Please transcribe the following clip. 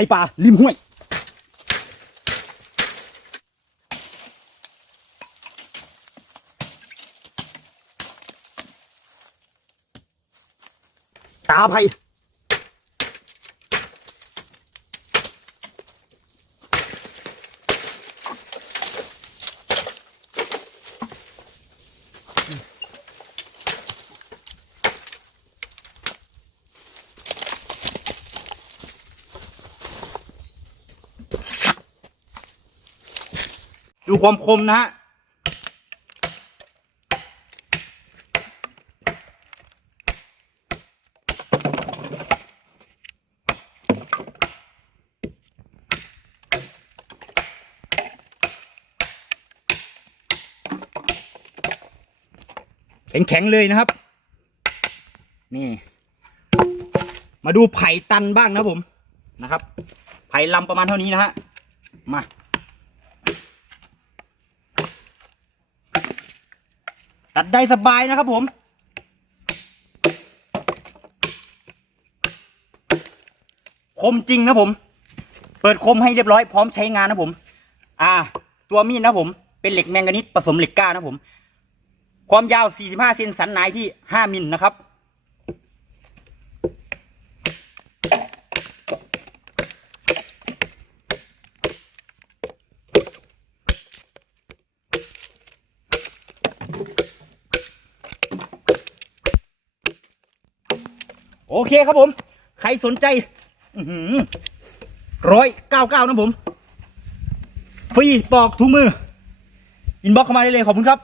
ไถป่าริมห้วยตาไผ่ ดูความคมนะฮะแข็งๆเลยนะครับ นี่ มาดูไผ่ตันบ้างนะผมนะครับ ไผ่ลำประมาณเท่านี้นะฮะ มา ตัดได้สบายนะครับผม คมจริงนะผม เปิดคมให้เรียบร้อยพร้อมใช้งานนะผม อ่า ตัวมีดนะผม เป็นเหล็กแมงกานิสผสมเหล็กกล้านะผม ความยาว 45 เซนสันหนายที่ 5 มิลนะครับ โอเคครับผม ใครสนใจร้อยเก้าเก้านะผม ฟรีปอกถุงมือ อินบ็อกเข้ามาได้เลยขอบคุณครับ